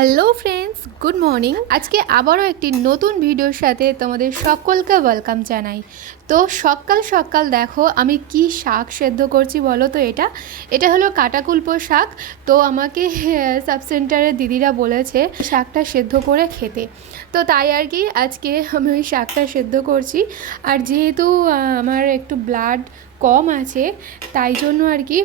Hello friends, good morning. আজকে আবারও একটি নতুন ভিডিওর সাথে তোমাদের সকলকে ওয়েলকাম জানাই। তো সকাল সকাল দেখো আমি কি শাক সেদ্ধ করছি বলো তো। এটা হলো কাটাকুলপো শাক। তো আমাকে সাব সেন্টারের দিদিরা বলেছে শাকটা সেদ্ধ করে খেতে, তো তাই আর কি আজকে আমি ওই শাকটা সেদ্ধ করছি। আর যেহেতু আমার একটু ব্লাড কম আছে, তাই জন্য আর কি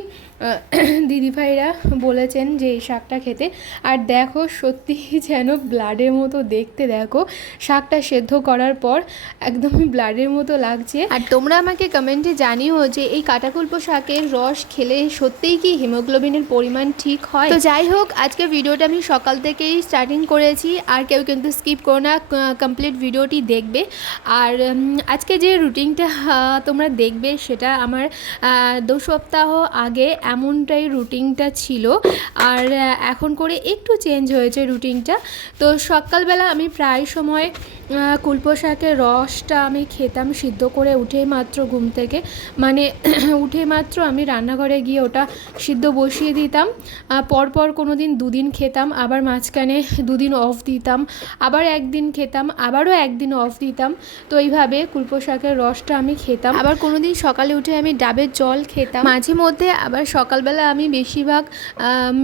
দিদিভাইরা বলেছেন যে এই শাকটা খেতে। আর দেখো সত্যি যেন ব্লাডের মতো দেখতে, দেখো শাকটা সেদ্ধ করার পর একদমই ব্লাডের মতো লাগছে। আর তোমরা আমাকে কমেন্টে জানিও যে এই কাটাকুলপো শাকের রস খেলে সত্যিই কি হিমোগ্লোবিনের পরিমাণ ঠিক হয়। তো যাই হোক, আজকে ভিডিওটা আমি সকাল থেকেই স্টার্টিং করেছি, আর কেউ কিন্তু স্কিপ করো না, কমপ্লিট ভিডিওটি দেখবে। আর আজকে যে রুটিনটা তোমরা দেখবে সেটা আমার 2 সপ্তাহ আগে এমনটাই রুটিনটা ছিল, আর এখন করে একটু চেঞ্জ হয়েছে রুটিনটা। তো সকালবেলা আমি প্রায় সময় কুলপো শাকের রসটা আমি খেতাম সিদ্ধ করে উঠেই মাত্র ঘুম থেকে, মানে উঠে মাত্র আমি রান্নাঘরে গিয়ে ওটা সিদ্ধ বসিয়ে দিতাম। পরপর কোনো দিন 2 দিন খেতাম, আবার মাঝখানে 2 দিন অফ দিতাম, আবার একদিন খেতাম, আবারও একদিন অফ দিতাম। তো এইভাবে কুলপো শাকের রসটা আমি খেতাম। আবার কোনো দিন সকালে উঠে আমি ডাবের জল খেতাম মাঝে মধ্যে। আবার সকালবেলা আমি বেশিরভাগ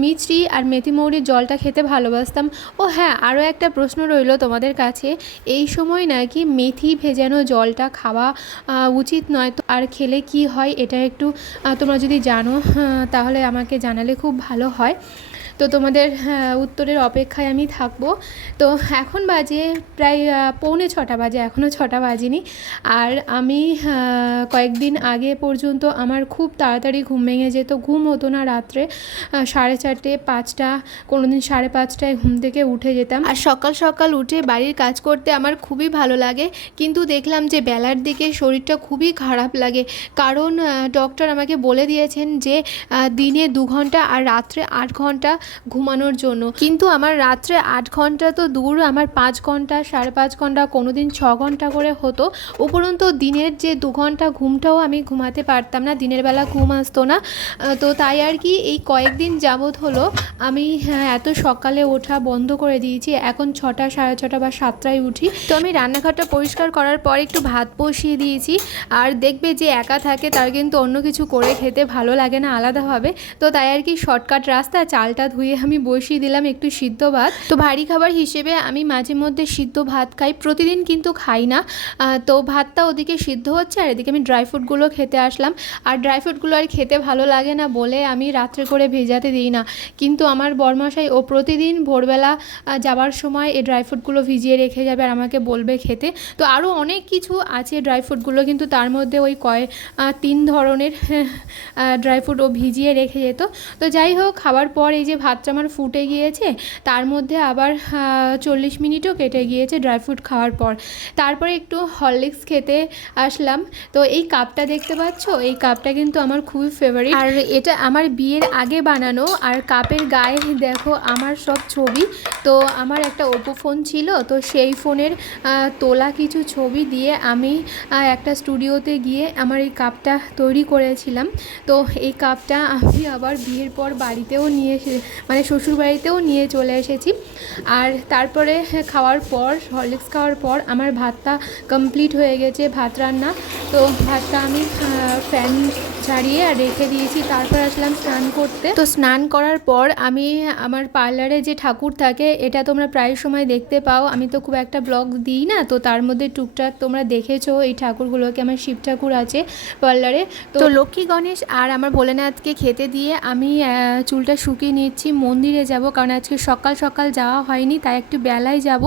মিছরি আর মেথি মৌরির জলটা খেতে ভালোবাসতাম। ও হ্যাঁ, আরও একটা প্রশ্ন রইল তোমাদের কাছে, এই সময় নাকি মেথি ভেজানো জলটা খাওয়া উচিত নয়, তো আর খেলে কি হয় এটা একটু তোমরা যদি জানো তাহলে আমাকে জানালে খুব ভালো হয়। তো তোমাদের উত্তরের অপেক্ষায় আমি থাকবো। তো এখন বাজে প্রায় 5:45 বাজে, এখনও 6টা বাজেনি। আর আমি কয়েকদিন আগে পর্যন্ত আমার খুব তাড়াতাড়ি ঘুম ভেঙে যেত, ঘুম হতো না রাত্রে 4:30 5টা, কোনো দিন 5:30টায় ঘুম থেকে উঠে যেতাম। আর সকাল সকাল উঠে বাড়ির কাজ করতে আমার খুবই ভালো লাগে, কিন্তু দেখলাম যে বেলার দিকে শরীরটা খুবই খারাপ লাগে, কারণ ডক্টর আমাকে বলে দিয়েছেন যে দিনে 2 ঘন্টা আর রাত্রে 8 ঘন্টা ঘুমানোর জন্য। কিন্তু আমার রাত্রে 8 ঘন্টা তো দূর, আমার 5 ঘন্টা 5.5 ঘন্টা, কোনো দিন 6 ঘন্টা করে হতো। উপরন্তু দিনের যে 2 ঘন্টা ঘুমটাও আমি ঘুমাতে পারতাম না, দিনের বেলা ঘুম আসতো না। তো তাই আর কি এই কয়েকদিন যাবৎ হলো আমি এত সকালে ওঠা বন্ধ করে দিয়েছি। এখন 6টা 6:30 বা 7টায় উঠি। তো আমি রান্নাঘরটা পরিষ্কার করার পর একটু ভাত বসিয়ে দিয়েছি। আর দেখবে যে একা থাকে তার কিন্তু অন্য কিছু করে খেতে ভালো লাগে না আলাদাভাবে। তো তাই আর কি শর্টকাট রাস্তা, চালটা ধুয়ে আমি বসিয়ে দিলাম একটু সিদ্ধ ভাত। তো ভারী খাবার হিসেবে আমি মাঝে মধ্যে সিদ্ধ ভাত খাই, প্রতিদিন কিন্তু খাই না। তো ভাতটা ওদিকে সিদ্ধ হচ্ছে আর এদিকে আমি ড্রাই ফ্রুটগুলো খেতে আসলাম। আর ড্রাই ফ্রুটগুলো আর খেতে ভালো লাগে না বলে আমি রাত্রে করে ভেজাতে দিই না, কিন্তু আমার বরমশাই ও প্রতিদিন ভোরবেলা যাওয়ার সময় এই ড্রাই ফ্রুটগুলো ভিজিয়ে রেখে যাবে আর আমাকে বলবে খেতে। তো আরও অনেক কিছু আছে ড্রাই ফ্রুটগুলো, কিন্তু তার মধ্যে ওই 3 ধরনের ড্রাই ফ্রুট ও ভিজিয়ে রেখে যেত। তো যাই হোক, খাওয়ার পর এই যে ভাতটা আমার ফুটে গিয়েছে, তার মধ্যে আবার 40 মিনিটও কেটে গিয়েছে ড্রাই ফ্রুট খাওয়ার পর। তারপরে একটু হরলিক্স খেতে আসলাম। তো এই কাপটা দেখতে পাচ্ছ, এই কাপটা কিন্তু আমার খুবই ফেভারিট, আর এটা আমার বিয়ের আগে বানানো। আর কাপের গায়ে দেখো আমার সব ছবি। তো আমার একটা ওপো ফোন ছিল, তো সেই ফোনের তোলা কিছু ছবি দিয়ে আমি একটা স্টুডিওতে গিয়ে আমার এই কাপটা তৈরি করেছিলাম। তো এই কাপটা আমি আবার বিয়ের পর বাড়িতেও নিয়ে মানে শ্বশুরবাড়িতেও নিয়ে চলে এসেছি। আর তারপরে খাওয়ার পর, হরলিক্স খাওয়ার পর আমার ভাতটা কমপ্লিট হয়ে গেছে, ভাত রান্না। তো ভাতটা আমি ফ্যান ছাড়িয়ে আর রেখে দিয়েছি। তারপর আসলাম স্নান করতে। তো স্নান করার পর আমি আমার পার্লারে যে ঠাকুর থাকে, এটা তোমরা প্রায় সময় দেখতে পাও, আমি তো খুব একটা ব্লগ দিই না, তো তার মধ্যে টুকটাক তোমরা দেখেছো এই ঠাকুরগুলোকে। আমার শিব ঠাকুর আছে পার্লারে। তো লক্ষ্মী গণেশ আর আমার ভোলেনাথকে খেতে দিয়ে আমি চুলটা শুকিয়ে নিচ্ছি, মন্দিরে যাব, কারণ আজকে সকাল সকাল যাওয়া হয়নি, তাই একটু বেলায় যাব।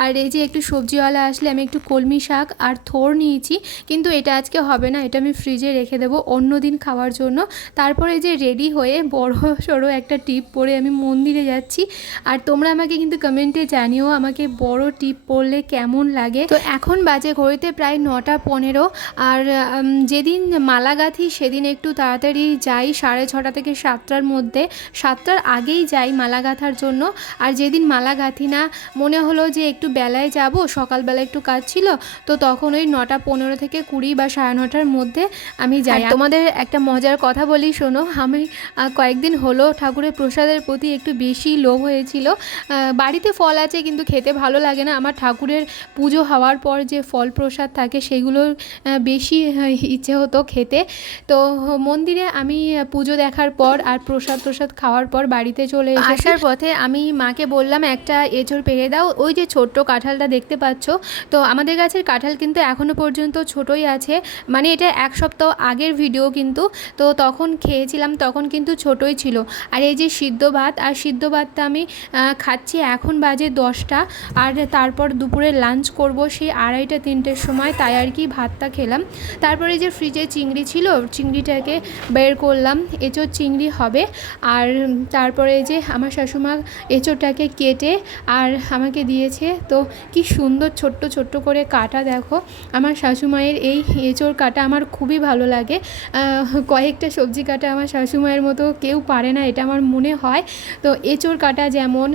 আর এই যে একটু সবজিওয়ালা আসলে আমি একটু কলমি শাক আর থোড় নিয়েছি, কিন্তু এটা আজকে হবে না, এটা আমি ফ্রিজে রেখে দেবো অন্য দিন খাওয়ার জন্য। তারপরে যে রেডি হয়ে বড় সড়ো একটা টিপ পরে আমি মন্দিরে যাচ্ছি। আর তোমরা আমাকে কিন্তু কমেন্টে জানিও আমাকে বড় টিপ পরলে কেমন লাগে। তো এখন বাজে ঘড়িতে প্রায় 9টা 15। আর যেদিন মালা গাঁথি সেদিন একটু তাড়াতাড়ি যাই, 6:30 থেকে 7টার মধ্যে, 7টার আগেই যাই মালা গাঁথার জন্য। আর যেদিন মালা গাঁথি না, মনে হলো যে একটু বেলায় যাব, সকালবেলা একটু কাজ ছিল, তো তখন ওই 9:15 থেকে 20 বা 9:30টার মধ্যে আমি যাই। তোমাদের একটা মজার কথা বলি শোনো, আমি কয়েকদিন হলো ঠাকুরের প্রসাদের প্রতি একটু বেশি লোভ হয়েছিল। বাড়িতে ফল আছে কিন্তু খেতে ভালো লাগে না, আমার ঠাকুরের পুজো হওয়ার পর যে ফল প্রসাদ থাকে সেগুলোর বেশি ইচ্ছে হতো খেতে। তো মন্দিরে আমি পুজো দেখার পর আর প্রসাদ খাওয়ার পর বাড়িতে চলে আসার পথে আমি মাকে বললাম একটা এঁচড় পেড়ে দাও। ওই যে ছোট্ট কাঁঠালটা দেখতে পাচ্ছ, তো আমাদের গাছের কাঁঠাল কিন্তু এখনও পর্যন্ত ছোটোই আছে, মানে এটা 1 সপ্তাহ আগের ভিডিও কিন্তু। তো তখন খেয়েছিলাম, তখন কিন্তু ছোটোই ছিল। আর এই যে সিদ্ধ ভাত, আর সিদ্ধ ভাতটা আমি খাচ্ছি, এখন বাজে 10টা, আর তারপর দুপুরে লাঞ্চ করব সেই 2:30-3টের সময়, তাই আর কি ভাতটা খেলাম। তারপরে যে ফ্রিজে চিংড়ি ছিল, চিংড়িটাকে বের করলাম, এঁচোড় চিংড়ি হবে। আর তারপরে যে আমার শাশুমা এঁচোড়টাকে কেটে আর আমাকে দিয়েছে, তো কি সুন্দর ছোট্ট ছোট্ট করে কাটা, দেখো আমার শাশুমায়ের এই এঁচোড় কাটা আমার খুবই ভালো লাগে। কয়েকটা সবজি কাটা আমার শাশুমায়ের মতো কেউ পারে না, এটা আমার মনে হয়। তো এঁচোড় কাটা যেমন,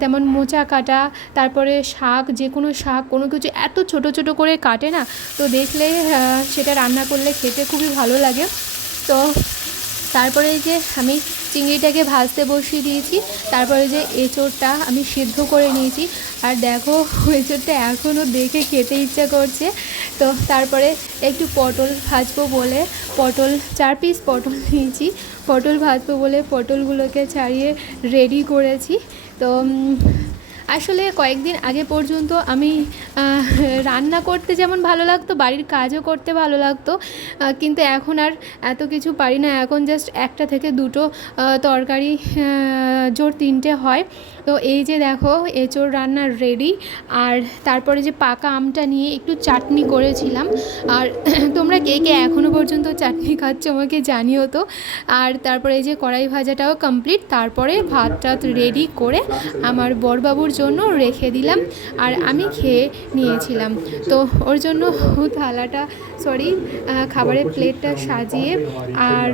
তেমন মোচা কাটা, তারপরে শাক, যে কোনো শাক কোনো কিছু এত ছোট ছোট করে কাটে না, তো দেখলে সেটা রান্না করলে খেতে খুবই ভালো লাগে। তো তারপরে এই যে আমি চিংড়িটাকে ভাজতে বসিয়ে দিয়েছি, তারপরে যে এঁচোড়টা আমি সিদ্ধ করে নিয়েছি, আর দেখো এঁচোড়টা এখনও দেখে খেতে ইচ্ছা করছে। তো তারপরে একটু পটল ভাজবো বলে 4 পিস পটল নিয়েছি, পটল ভাজবো বলে পটলগুলোকে ছাড়িয়ে রেডি করেছি। তো আসলে কয়েকদিন আগে পর্যন্ত আমি রান্না করতে যেমন ভালো লাগতো, বাড়ির কাজও করতে ভালো লাগতো, কিন্তু এখন আর এত কিছু পারি না। এখন জাস্ট 1টা থেকে 2টো তরকারি, জোর 3টে হয়। তো এই যে দেখো এঁচোড় রান্নার রেডি। আর তারপরে যে পাকা আমটা নিয়ে একটু চাটনি করেছিলাম। আর তোমরা কে কে এখনও পর্যন্ত চাটনি খাচ্ছ আমাকে জানিও তো। আর তারপরে এই যে কড়াই ভাজাটাও কমপ্লিট, তারপরে ভাতটা রেডি করে আমার বড়বাবুর জন্য রেখে দিলাম, আর আমি খেয়ে নিয়েছিলাম। তো ওর জন্য থালাটা, খাবারের প্লেটটা সাজিয়ে আর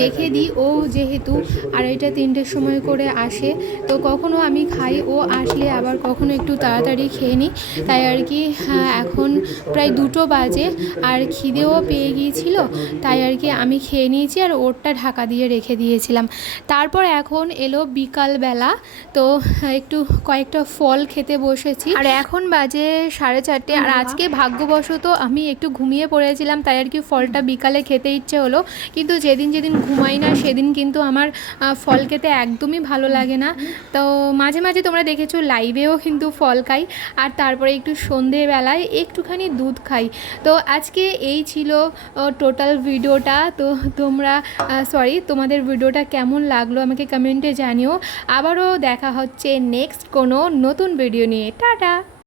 রেখে দিই। ও যেহেতু 2:30-3টের সময় করে আসে, তো কখনো আমি খাই, ও আসলে আবার কখনো একটু তাড়াতাড়ি খেয়ে নিই, তাই আর কি। এখন প্রায় 2টো বাজে, আর খিদেও পেয়ে গিয়েছিল, তাই আর কি আমি খেয়ে নিয়েছি, আর ওরটা ঢাকা দিয়ে রেখে দিয়েছিলাম। তারপর এখন এলো বিকালবেলা, তো একটু কয়েকটা ফল খেতে বসেছি, আর এখন বাজে 4:30। আর আজকে ভাগ্যবশত আমি একটু ঘুমিয়ে পড়েছিলাম, তাই আর কি ফলটা বিকালে খেতে ইচ্ছে হলো। কিন্তু যেদিন ঘুমাই না সেদিন কিন্তু আমার ফল খেতে একদমই ভালো লাগে না। তো মাঝে মাঝে তোমরা দেখেছো লাইভেও কিন্তু ফল খাই, আর তারপরে একটু সন্ধেবেলায় একটুখানি দুধ খাই। তো আজকে এই ছিল টোটাল ভিডিওটা। তো তোমাদের ভিডিওটা কেমন লাগলো আমাকে কমেন্টে জানিও। আবারও দেখা হচ্ছে নেক্সট কোনো নতুন ভিডিও নিয়ে। টাটা।